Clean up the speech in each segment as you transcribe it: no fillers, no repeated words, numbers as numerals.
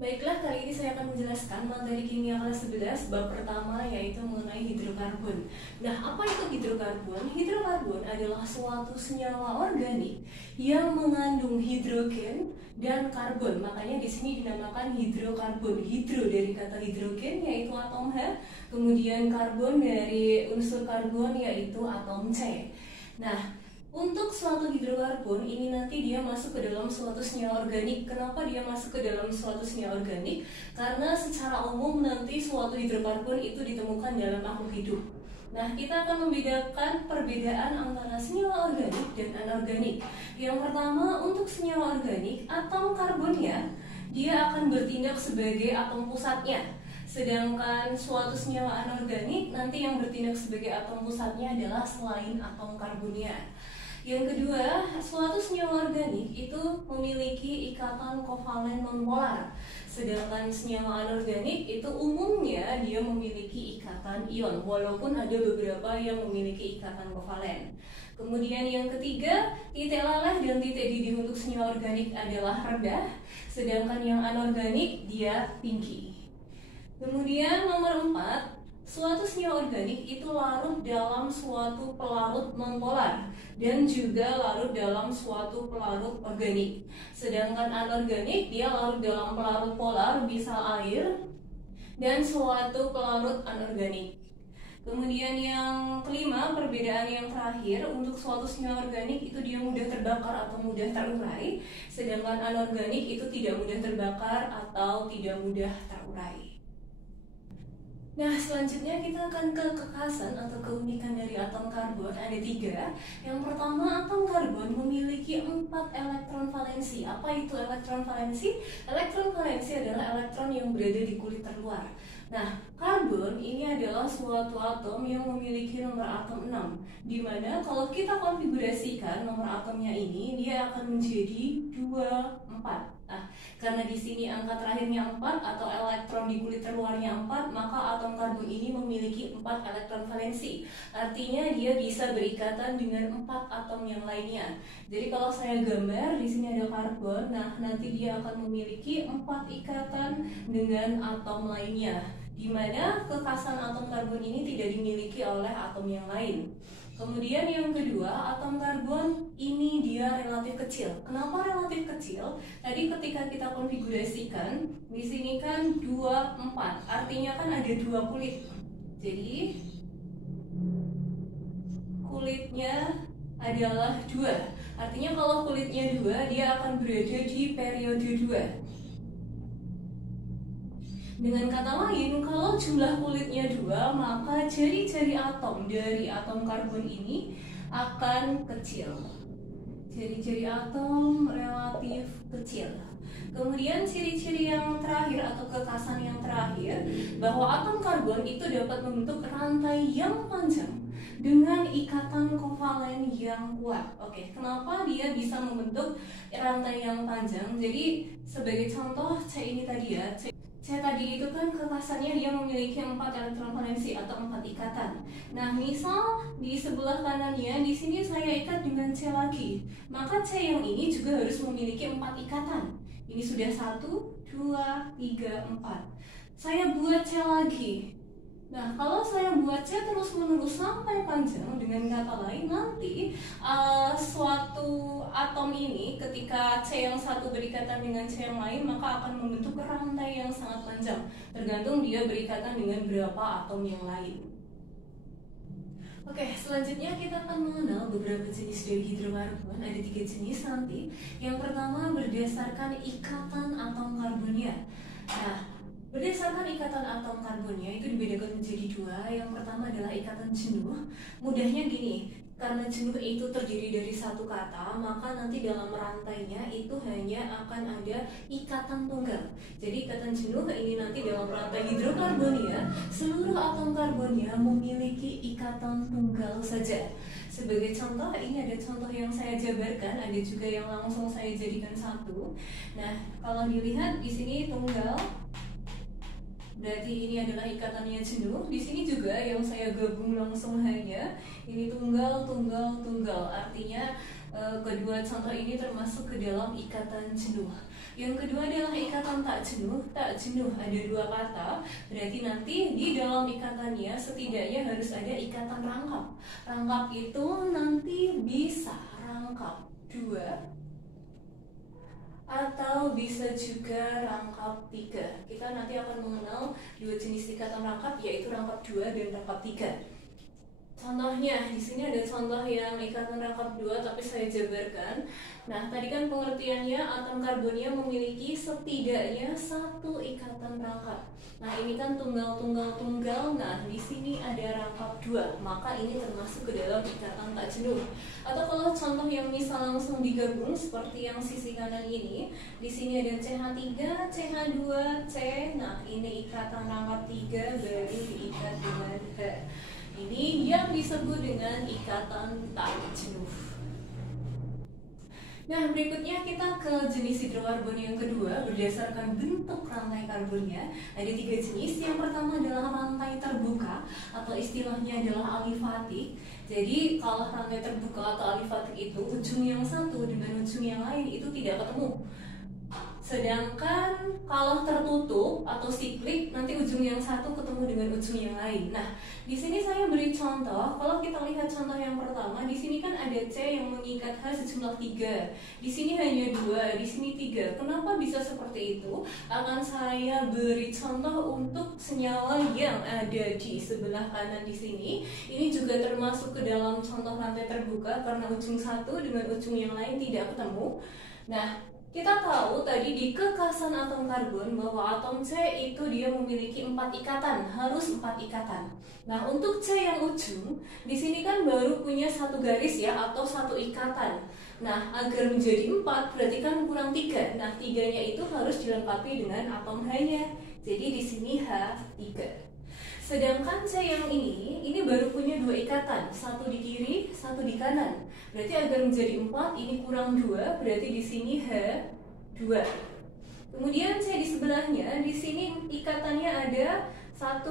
Baiklah, kali ini saya akan menjelaskan materi kimia kelas 11 bab pertama, yaitu mengenai hidrokarbon. Nah, apa itu hidrokarbon? Hidrokarbon adalah suatu senyawa organik yang mengandung hidrogen dan karbon. Makanya di sini dinamakan hidrokarbon. Hidro dari kata hidrogen yaitu atom H, kemudian karbon dari unsur karbon yaitu atom C. Nah, untuk suatu hidrokarbon ini nanti dia masuk ke dalam suatu senyawa organik. Kenapa dia masuk ke dalam suatu senyawa organik? Karena secara umum nanti suatu hidrokarbon itu ditemukan dalam makhluk hidup. Nah, kita akan membedakan perbedaan antara senyawa organik dan anorganik. Yang pertama, untuk senyawa organik, atom karbonnya dia akan bertindak sebagai atom pusatnya. Sedangkan suatu senyawa anorganik nanti yang bertindak sebagai atom pusatnya adalah selain atom karbonnya. Yang kedua, suatu senyawa organik itu memiliki ikatan kovalen nonpolar. Sedangkan senyawa anorganik itu umumnya dia memiliki ikatan ion, walaupun ada beberapa yang memiliki ikatan kovalen. Kemudian yang ketiga, titik laleh dan titik didih untuk senyawa organik adalah rendah, sedangkan yang anorganik dia tinggi. Kemudian nomor 4, suatu senyawa organik itu larut dalam suatu pelarut nonpolar dan juga larut dalam suatu pelarut organik. Sedangkan anorganik dia larut dalam pelarut polar, bisa air, dan suatu pelarut anorganik. Kemudian yang kelima, perbedaan yang terakhir, untuk suatu senyawa organik itu dia mudah terbakar atau mudah terurai, sedangkan anorganik itu tidak mudah terbakar atau tidak mudah terurai. Nah, selanjutnya kita akan ke kekhasan atau keunikan dari atom karbon. Ada 3. Yang pertama, atom karbon memiliki 4 elektron valensi. Apa itu elektron valensi? Elektron valensi adalah elektron yang berada di kulit terluar. Nah, karbon ini adalah suatu atom yang memiliki nomor atom 6, di mana kalau kita konfigurasikan nomor atomnya ini, dia akan menjadi 2, 4. Nah, karena di sini angka terakhirnya 4 atau elektron di kulit terluarnya 4, maka atom karbon ini memiliki 4 elektron valensi. Artinya dia bisa berikatan dengan 4 atom yang lainnya. Jadi kalau saya gambar di sini ada karbon, nah nanti dia akan memiliki 4 ikatan dengan atom lainnya, di mana kekhasan atom karbon ini tidak dimiliki oleh atom yang lain. Kemudian yang kedua, atom karbon ini dia relatif kecil. Kenapa relatif kecil? Tadi ketika kita konfigurasikan, di sini kan 2, 4. Artinya kan ada 2 kulit. Jadi kulitnya adalah 2. Artinya kalau kulitnya 2, dia akan berada di periode 2. Dengan kata lain, kalau jumlah kulitnya 2, maka jari-jari atom dari atom karbon ini akan kecil. Jari-jari atom relatif kecil. Kemudian ciri-ciri yang terakhir atau kekhasan yang terakhir, bahwa atom karbon itu dapat membentuk rantai yang panjang dengan ikatan kovalen yang kuat. Oke, kenapa dia bisa membentuk rantai yang panjang? Jadi sebagai contoh, C ini tadi ya, C tadi itu kan kekhasannya dia memiliki 4 elektron valensi atau 4 ikatan. Nah, misal di sebelah kanannya di sini saya ikat dengan C lagi, maka C yang ini juga harus memiliki 4 ikatan. Ini sudah 1, 2, 3, 4. Saya buat C lagi. Nah, kalau saya buat C terus-menerus sampai panjang, dengan kata lain nanti suatu atom ini ketika C yang satu berikatan dengan C yang lain, maka akan membentuk rantai yang sangat panjang, tergantung dia berikatan dengan berapa atom yang lain. Oke, selanjutnya kita akan mengenal beberapa jenis dari hidrokarbon. Ada 3 jenis nanti. Yang pertama berdasarkan ikatan atom karbonnya. Nah, berdasarkan ikatan atom karbonnya itu dibedakan menjadi 2. Yang pertama adalah ikatan jenuh. Mudahnya gini, karena jenuh itu terdiri dari satu kata, maka nanti dalam rantainya itu hanya akan ada ikatan tunggal. Jadi ikatan jenuh ini nanti dalam rantai hidrokarbonia, seluruh atom karbonnya memiliki ikatan tunggal saja. Sebagai contoh, ini ada contoh yang saya jabarkan, ada juga yang langsung saya jadikan satu. Nah, kalau dilihat di sini tunggal berarti ini adalah ikatannya jenuh. Di sini juga yang saya gabung langsung hanya ini tunggal, tunggal, tunggal. Artinya kedua contoh ini termasuk ke dalam ikatan jenuh. Yang kedua adalah ikatan tak jenuh. Tak jenuh ada dua kata, berarti nanti di dalam ikatannya setidaknya harus ada ikatan rangkap. Rangkap itu nanti bisa rangkap dua atau bisa juga rangkap 3. Kita nanti akan mengenal dua jenis ikatan rangkap, yaitu rangkap 2 dan rangkap 3. Contohnya, di sini ada contoh yang ikatan rangkap 2, tapi saya jabarkan. Nah, tadi kan pengertiannya atom karbonnya memiliki setidaknya satu ikatan rangkap. Nah, ini kan tunggal, tunggal, tunggal. Nah, di sini ada rangkap 2, maka ini termasuk ke dalam ikatan tak jenuh. Atau kalau contoh yang misal langsung digabung seperti yang sisi kanan ini, di sini ada CH3, CH2, C. Nah, ini ikatan rangkap 3 baru diikat dengan H. Ini yang disebut dengan ikatan tak jenuh. Nah, berikutnya kita ke jenis hidrokarbon yang kedua berdasarkan bentuk rantai karbonnya. Ada 3 jenis. Yang pertama adalah rantai terbuka atau istilahnya adalah alifatik. Jadi kalau rantai terbuka atau alifatik itu ujung yang satu dengan ujung yang lain itu tidak ketemu. Sedangkan kalau tertutup atau siklik nanti ujung yang satu ketemu dengan ujung yang lain. Nah, di sini saya beri contoh. Kalau kita lihat contoh yang pertama, di sini kan ada C yang mengikat H sejumlah 3. Di sini hanya 2, di sini 3. Kenapa bisa seperti itu? Akan saya beri contoh untuk senyawa yang ada di sebelah kanan di sini. Ini juga termasuk ke dalam contoh rantai terbuka karena ujung satu dengan ujung yang lain tidak ketemu. Nah, kita tahu tadi di kekasan atom karbon bahwa atom C itu dia memiliki 4 ikatan, harus 4 ikatan. Nah, untuk C yang ujung, di sini kan baru punya 1 garis ya, atau 1 ikatan. Nah, agar menjadi 4 berarti kan kurang 3. Nah, 3-nya itu harus dilengkapi dengan atom H-nya. Jadi di sini H3. Sedangkan C yang ini baru punya 2 ikatan, 1 di kiri, 1 di kanan. Berarti agar menjadi 4, ini kurang 2, berarti di sini H2. Kemudian C di sebelahnya, di sini ikatannya ada 1,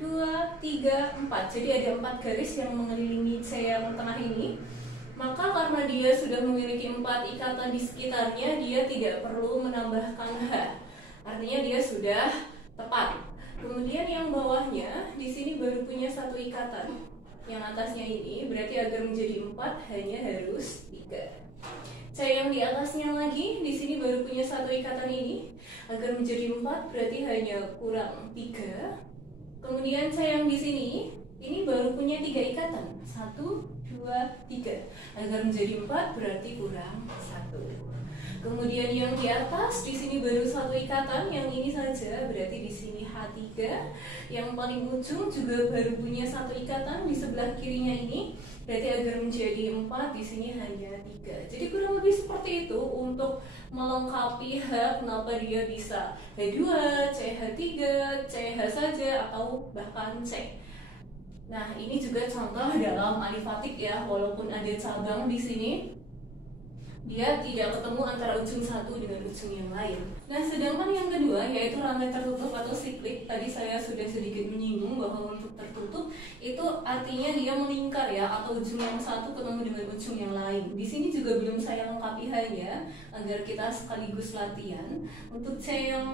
2, 3, 4. Jadi ada 4 garis yang mengelilingi C yang tengah ini. Maka karena dia sudah memiliki 4 ikatan di sekitarnya, dia tidak perlu menambahkan H. Artinya dia sudah tepat. Kemudian yang bawahnya di sini baru punya 1 ikatan. Yang atasnya ini berarti agar menjadi 4 hanya harus 3. C yang di atasnya lagi di sini baru punya 1 ikatan ini. Agar menjadi 4 berarti hanya kurang 3. Kemudian C yang di sini ini baru punya 3 ikatan. 1, 2, 3. Agar menjadi 4 berarti kurang 1. Kemudian yang di atas di sini baru 1 ikatan, yang ini saja berarti di sini H3. Yang paling ujung juga baru punya 1 ikatan di sebelah kirinya ini, berarti agar menjadi 4 di sini hanya 3. Jadi kurang lebih seperti itu untuk melengkapi H, kenapa dia bisa H2, CH3, CH saja atau bahkan C. Nah, ini juga contoh dalam alifatik ya, walaupun ada cabang di sini, dia tidak ketemu antara ujung satu dengan ujung yang lain. Nah, sedangkan yang kedua yaitu rantai tertutup atau siklik. Tadi saya sudah sedikit menyinggung bahwa untuk tertutup itu artinya dia melingkar ya, atau ujung yang satu ketemu dengan ujung yang lain. Di sini juga belum saya lengkapi hanya agar kita sekaligus latihan. Untuk C yang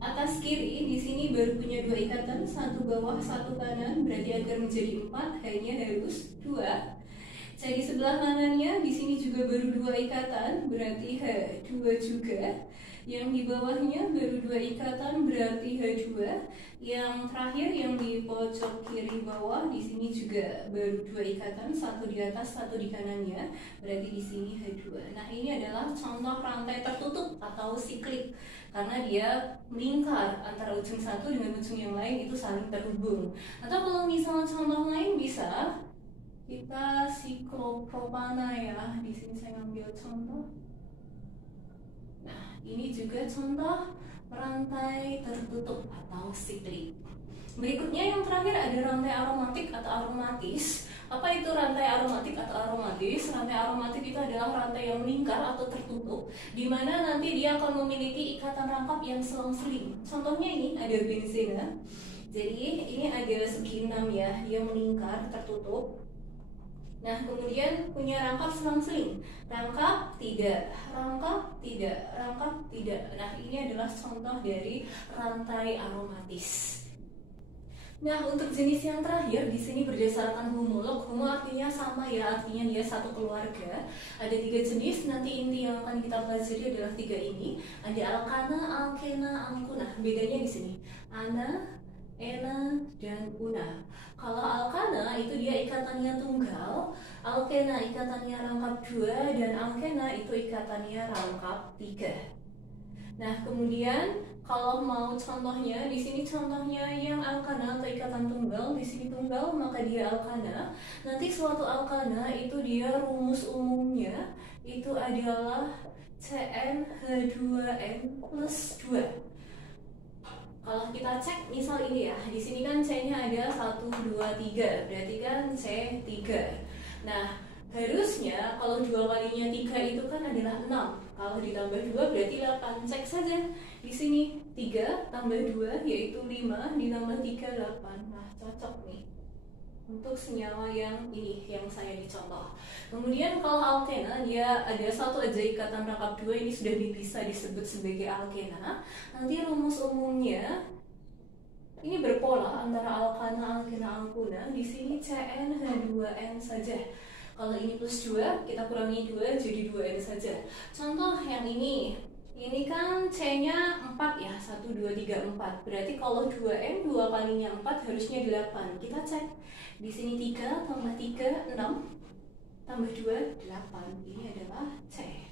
atas kiri di sini baru punya 2 ikatan, 1 bawah 1 kanan, berarti agar menjadi 4 hanya harus 2. C di sebelah kanannya di sini juga baru 2 ikatan, berarti H2 juga. Yang di bawahnya baru 2 ikatan, berarti H2. Yang terakhir yang di pojok kiri bawah di sini juga baru 2 ikatan, 1 di atas, 1 di kanannya, berarti di sini H2. Nah, ini adalah contoh rantai tertutup atau siklik karena dia melingkar antara ujung satu dengan ujung yang lain itu saling terhubung. Atau kalau misalnya contoh lain bisa kita siklopropana ya. Di sini saya ambil contoh. Nah, ini juga contoh rantai tertutup atau siklik. Berikutnya yang terakhir ada rantai aromatik atau aromatis. Apa itu rantai aromatik atau aromatis? Rantai aromatik itu adalah rantai yang melingkar atau tertutup, di mana nanti dia akan memiliki ikatan rangkap yang selang-seling. Contohnya ini ada benzena. Jadi ini ada segi 6 ya, dia melingkar tertutup. Nah, kemudian punya rangkap selang-seling. Rangkap tidak, rangkap tidak, rangkap tidak. Nah, ini adalah contoh dari rantai aromatis. Nah, untuk jenis yang terakhir di sini berdasarkan homolog. Homo artinya sama ya, artinya dia satu keluarga. Ada 3 jenis. Nanti inti yang akan kita pelajari adalah 3 ini. Ada alkana, alkena, alkuna. Bedanya di sini. Ana, ena, dan una. Kalau alkana itu dia ikatannya tunggal, alkena ikatannya rangkap 2, dan alkena itu ikatannya rangkap 3. Nah, kemudian kalau mau contohnya, di sini contohnya yang alkana atau ikatan tunggal, di sini tunggal maka dia alkana. Nanti suatu alkana itu dia rumus umumnya itu adalah CnH2n plus 2. Kalau kita cek misal ini ya, di sini kan C-nya ada 1, 2, 3, berarti kan C3. Nah, harusnya kalau 2 kalinya 3 itu kan adalah 6. Kalau ditambah 2 berarti 8. Cek saja. Di sini 3 tambah 2 yaitu 5, ditambah 3 8. Nah, cocok nih untuk senyawa yang ini yang saya dicontoh. Kemudian kalau alkena dia ada satu aja ikatan rangkap 2, ini sudah bisa disebut sebagai alkena. Nanti rumus umumnya ini berpola antara alkana, alkena, alkuna. Di sini CnH2n saja. Kalau ini plus 2, kita kurangi 2 jadi 2n saja. Contoh yang ini kan C-nya 4 ya, 1, 2, 3, 4. Berarti kalau 2n, 2 kalinya 4 harusnya 8. Kita cek. Di sini 3 tambah 3, 6. Tambah 2, 8. Ini adalah C.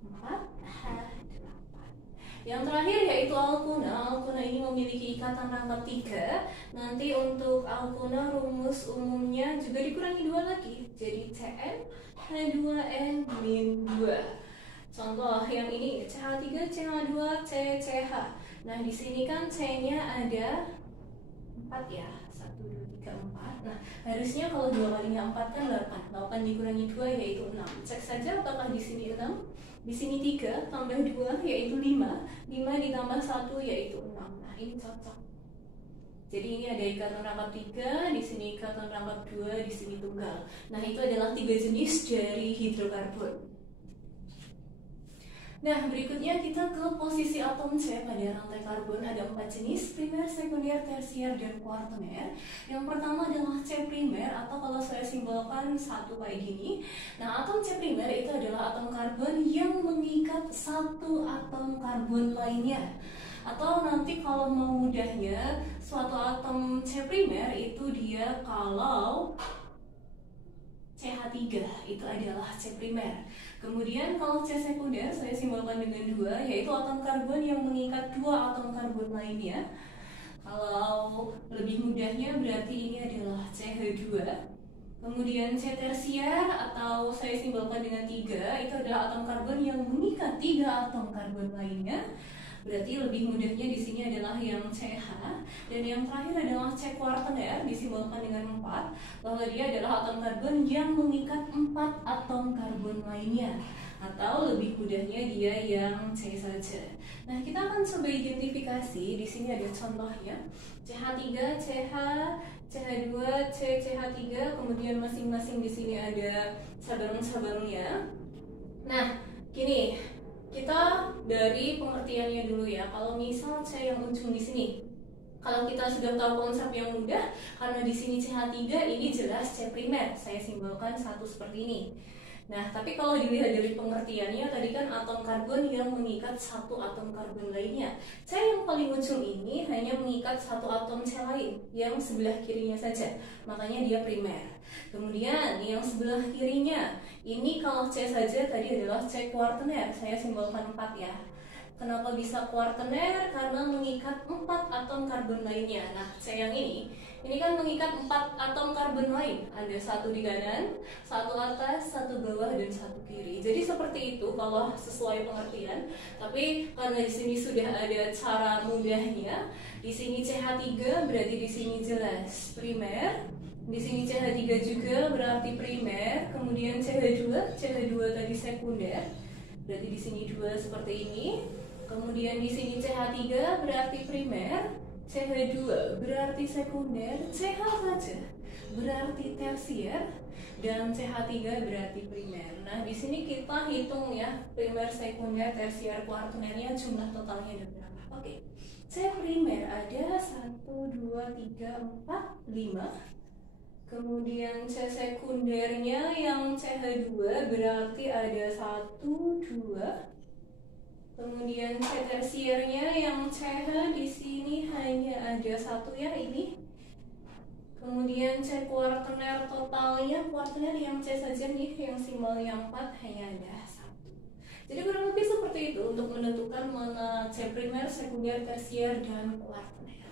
4H8. Yang terakhir yaitu alkuna. Alkuna ini memiliki ikatan rangkap 3. Nanti untuk alkuna rumus umumnya juga dikurangi 2 lagi. Jadi CnH2n-2. Contoh yang ini CH3, CH2, CCH. Nah, di sini kan C-nya ada 4 ya. 1, 2, 3, 4. Nah, harusnya kalau 2 kalinya 4 kan 8. 8 dikurangi 2 yaitu 6. Cek saja apakah di sini 6. Di sini 3 tambah 2 yaitu 5. 5 ditambah 1 yaitu 6. Nah, ini cocok. Jadi ini ada ikatan rangkap 3, di sini ikatan rangkap 2, di sini tunggal. Nah, itu adalah 3 jenis dari hidrokarbon. Nah, berikutnya kita ke posisi atom C pada rantai karbon. Ada 4 jenis, primer, sekunder, tersier, dan kuartener. Yang pertama adalah C primer, atau kalau saya simbolkan satu kayak gini. Nah, atom C primer itu adalah atom karbon yang mengikat satu atom karbon lainnya. Atau nanti kalau mau mudahnya, suatu atom C primer itu dia kalau CH3 itu adalah C primer. Kemudian kalau C sekunder saya simbolkan dengan 2, yaitu atom karbon yang mengikat 2 atom karbon lainnya. Kalau lebih mudahnya berarti ini adalah CH2. Kemudian C tersier atau saya simbolkan dengan 3, itu adalah atom karbon yang mengikat 3 atom karbon lainnya. Berarti lebih mudahnya di sini adalah yang CH. Dan yang terakhir adalah C kuartener, disimbolkan dengan 4, bahwa dia adalah atom karbon yang mengikat 4 atom karbon lainnya. Atau lebih mudahnya dia yang C saja. Nah, kita akan coba identifikasi. Di sini ada contohnya. CH3, CH, CH2, C, CH3, kemudian masing-masing di sini ada cabang-cabangnya. Nah, gini, kita dari pengertiannya dulu ya. Kalau misal C yang ujung di sini, kalau kita sudah tahu konsep yang mudah, karena di sini CH3 ini jelas C primer. Saya simbolkan satu seperti ini. Nah, tapi kalau dilihat dari pengertiannya, tadi kan atom karbon yang mengikat satu atom karbon lainnya. C yang paling ujung ini hanya mengikat satu atom C lain, yang sebelah kirinya saja. Makanya dia primer. Kemudian yang sebelah kirinya, ini kalau C saja tadi adalah C kuartener. Saya simbolkan 4 ya. Kenapa bisa kuartener? Karena mengikat 4 atom karbon lainnya. Nah, C yang ini Ini kan mengikat 4 atom karbon lain. Ada satu di kanan, satu atas, satu bawah, dan satu kiri. Jadi seperti itu kalau sesuai pengertian. Tapi karena di sini sudah ada cara mudahnya. Di sini CH3 berarti di sini jelas primer. Di sini CH3 juga berarti primer. Kemudian CH2 tadi sekunder. Berarti di sini 2 seperti ini. Kemudian di sini CH3 berarti primer. CH2 berarti sekunder, CH saja berarti tersier, dan CH3 berarti primer. Nah, di sini kita hitung ya, primer, sekunder, tersier, kuarternya jumlah totalnya ada berapa. Oke. C primer ada 1 2 3 4 5. Kemudian C sekundernya yang CH2 berarti ada 1 2. Kemudian C tersiernya yang CH di sini hanya ada 1 ya, ini. Kemudian C kuartener totalnya, kuartener yang C saja nih, yang simbolnya 4 hanya ada 1. Jadi kurang lebih seperti itu untuk menentukan mana C primer, sekunder, tersier, dan kuartener.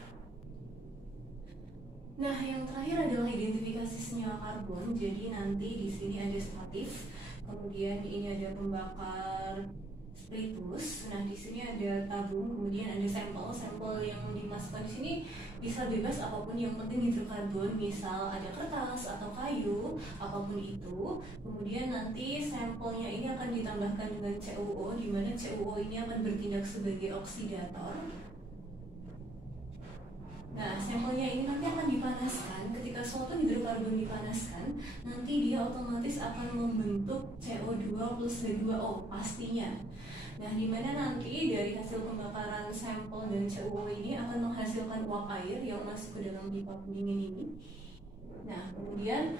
Nah, yang terakhir adalah identifikasi senyawa karbon. Jadi nanti di sini ada statif, kemudian ini ada pembakar spiritus. Nah, di sini ada tabung, kemudian ada sampel. Sampel yang dimasukkan di sini bisa bebas apapun, yang penting hidrokarbon, misal ada kertas atau kayu, apapun itu. Kemudian nanti sampelnya ini akan ditambahkan dengan CuO, di mana CuO ini akan bertindak sebagai oksidator. Nah, sampelnya ini nanti akan dipanaskan. Ketika suatu hidrokarbon dipanaskan, nanti dia otomatis akan membentuk CO2 plus H2O pastinya. Nah, di mana nanti dari hasil pembakaran sampel dan CuO ini akan menghasilkan uap air yang masuk ke dalam pipa pendingin ini. Nah, kemudian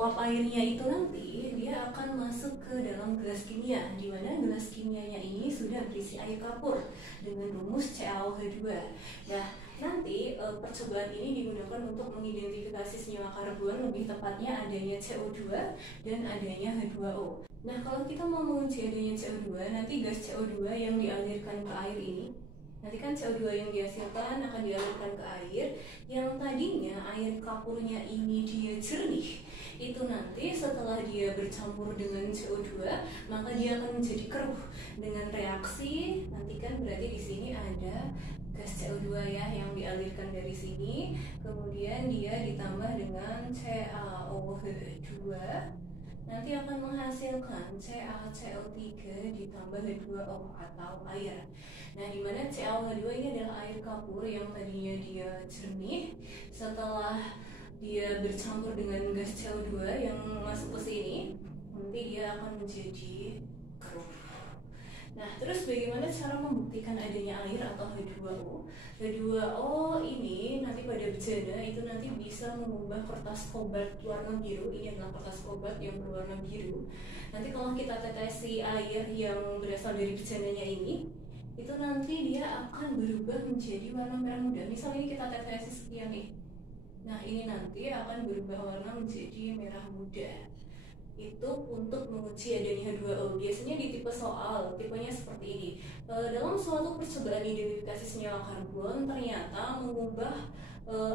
uap airnya itu nanti dia akan masuk ke dalam gelas kimia, di mana gelas kimianya ini sudah berisi air kapur dengan rumus CaOH2. Nah, nanti percobaan ini digunakan untuk mengidentifikasi senyawa karbon, lebih tepatnya adanya CO2 dan adanya H2O. Nah, kalau kita mau menguji adanya CO2, nanti gas CO2 yang dialirkan ke air ini, nanti kan CO2 yang dihasilkan akan dialirkan ke air, yang tadinya air kapurnya ini dia jernih, itu nanti setelah dia bercampur dengan CO2, maka dia akan menjadi keruh dengan reaksi. Nanti kan berarti di sini ada gas CO2 ya yang dialirkan dari sini, kemudian dia ditambah dengan CaOH2, nanti akan menghasilkan CaCO3 ditambah H2O atau air. Nah, di mana CaOH2 ini adalah air kapur yang tadinya dia jernih, setelah dia bercampur dengan gas CO2 yang masuk ke sini, nanti dia akan menjadi keruh. Nah, terus bagaimana cara membuktikan adanya air atau H2O? H2O ini nanti pada bejana itu nanti bisa mengubah kertas kobalt warna biru. Ini adalah kertas kobalt yang berwarna biru. Nanti kalau kita tetesi air yang berasal dari bejananya ini, itu nanti dia akan berubah menjadi warna merah muda. Misalnya ini kita tetesi sekian nih. Nah, ini nanti akan berubah warna menjadi merah muda. Itu untuk menguji adanya H2O. Biasanya di tipe soal, tipenya seperti ini. Dalam suatu percobaan identifikasi senyawa karbon, ternyata mengubah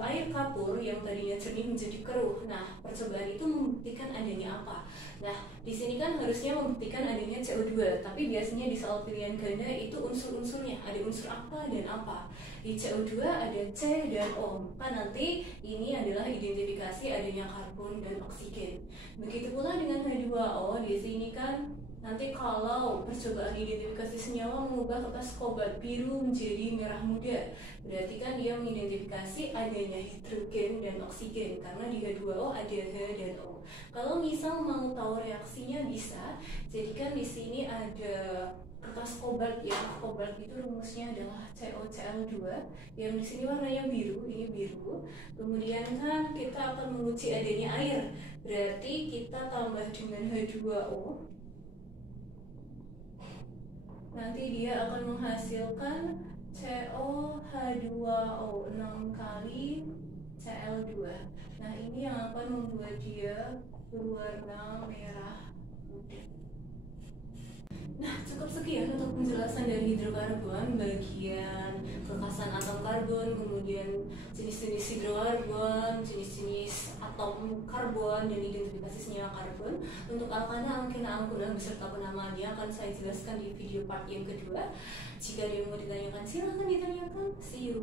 air kapur yang tadinya jernih menjadi keruh. Nah, percobaan itu membuktikan adanya apa? Nah, di sini kan harusnya membuktikan adanya CO2, tapi biasanya di soal pilihan ganda itu unsur-unsurnya, ada unsur apa dan apa. Di CO2 ada C dan O. Kan nanti ini adalah identifikasi adanya karbon dan oksigen. Begitu pula dengan H2O, di sini kan nanti kalau percobaan identifikasi senyawa mengubah kertas kobalt biru menjadi merah muda, berarti kan dia mengidentifikasi adanya hidrogen dan oksigen, karena di H2O ada H dan O. Kalau misal mau tahu reaksinya bisa, jadikan di sini ada kertas kobalt ya. Kobalt itu rumusnya adalah CoCl2, yang di sini warnanya biru, ini biru. Kemudian kan kita akan menguji adanya air, berarti kita tambah dengan H2O. Nanti dia akan menghasilkan COH2O 6 kali Cl2. Nah, ini yang akan membuat dia berwarna merah muda. Nah, cukup sekian untuk penjelasan dari hidrokarbon, bagian kekasan atom karbon, kemudian jenis-jenis hidrokarbon, jenis-jenis atom karbon, dan identifikasi senyawa karbon. Untuk alkana, alkena, alkohol beserta penamaannya akan saya jelaskan di video part yang kedua. Jika ada yang mau ditanyakan, silahkan ditanyakan. See you.